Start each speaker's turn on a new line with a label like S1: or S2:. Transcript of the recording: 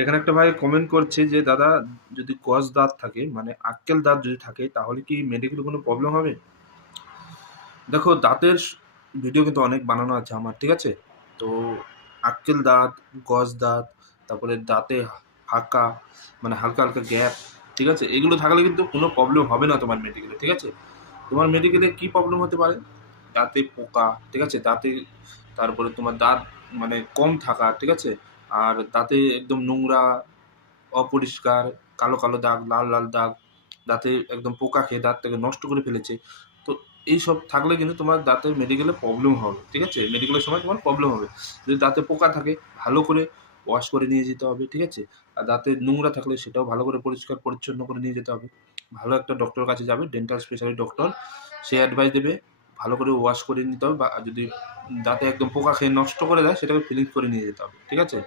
S1: এখানে একটা ভাই কমেন্ট করছে যে, দাদা, যদি কস দাঁত থাকে মানে আক্কেল দাঁত যদি থাকে, তাহলে কি মেডিকেল কোনো প্রবলেম হবে? দেখো, দাঁতের ভিডিও কিন্তু অনেক বানানো আছে আমার, ঠিক আছে? তো আক্কেল দাঁত গজ দাঁত, তারপরে দাঁতে ফাঁকা মানে হালকা হালকা গ্যাপ ঠিক আছে? এগুলো থাকলে কিন্তু কোনো প্রবলেম হবে না তোমার মেডিকেলে ঠিক আছে? তোমার মেডিকেলে কী প্রবলেম হতে পারে? দাঁতে পোকা, ঠিক আছে? দাঁতে, তারপরে তোমার দাঁত মানে কম থাকা, ঠিক আছে? আর দাঁতে একদম নোংরা, অপরিষ্কার, কালো কালো দাগ, লাল লাল দাগ, দাঁতে একদম পোকা খেয়ে দাঁতটাকে নষ্ট করে ফেলেছে। তো এইসব থাকলে কিন্তু তোমার দাঁতের মেডিকেলে প্রবলেম হবে, ঠিক আছে? মেডিকেলের সময় তোমার প্রবলেম হবে। যদি দাঁতে পোকা থাকে, ভালো করে ওয়াশ করে নিয়ে যেতে হবে, ঠিক আছে? আর দাঁতে নোংরা থাকলে সেটাও ভালো করে পরিষ্কার, পরিচ্ছন্ন করে নিয়ে যেতে হবে। ভালো একটা ডক্টরের কাছে যাবে ডেন্টাল স্পেশালিস্ট ডক্টর সে অ্যাডভাইস দেবে, ভালো করে ওয়াশ করে নিতে হবে বা যদি দাঁতে একদম পোকা খেয়ে নষ্ট করে দেয়, সেটাকে ফিলিংস করে নিয়ে যেতে হবে, ঠিক আছে?